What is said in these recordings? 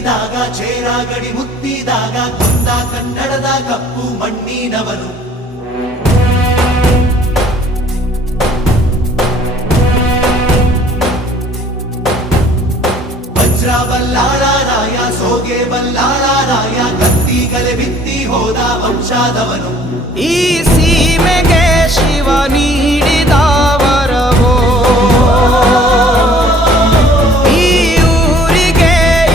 ಮೆತ್ತಿದಾಗ ಚೇರಾಗಡಿ ಮುತ್ತಿದಾಗ ಕೊಂದ ಕನ್ನಡದ ಕಪ್ಪು ಮಣ್ಣಿನವನು. ವಜ್ರ ಬಲ್ಲಾಳರಾಯ ಸೋಗೆ ಬಲ್ಲಾಳರಾಯ ಕತ್ತಿಗಲೆ ಬಿತ್ತಿ ಹೋದ ವಂಶಾದವನು. ಈ ಸೀಮೆಗೆ ಶಿವ ನೀಡಿದ ವರವೋ, ಈ ಊರಿಗೆ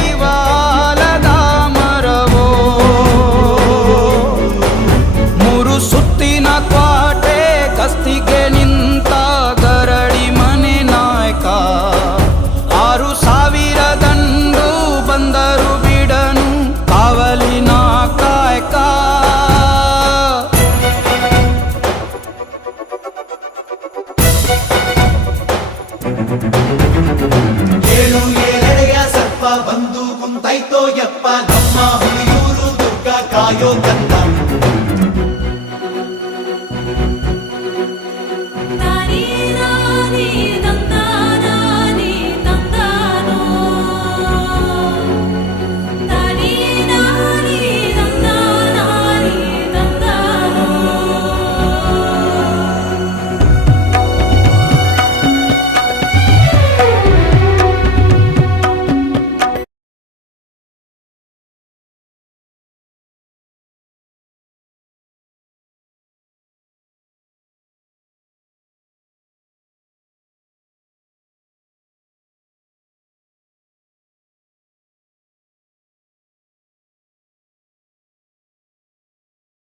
ಇವಾಲದ ಮರವೋ, ಮೂರು ಸುತ್ತಿನ ಕ್ವಾಟೆ ಗಸ್ತಿಗೆ ನಿಂತ ಗರಡಿ ಮನೆ ನಾಯಕ. 6,000 ದಂಡು ಬಂದರು ಬಿಡನು ಕಾವಲಿನ ಕಾಯಕ. ಏಳು ಏಳೆಡೆಯ ಸರ್ಪ ಬಂದು ಕುಂತೈತೋ ಯಪ್ಪ, ನಮ್ಮ ಹುಲಿಯೂರು ದುರ್ಗ ಕಾಯೋ ಕಂದ.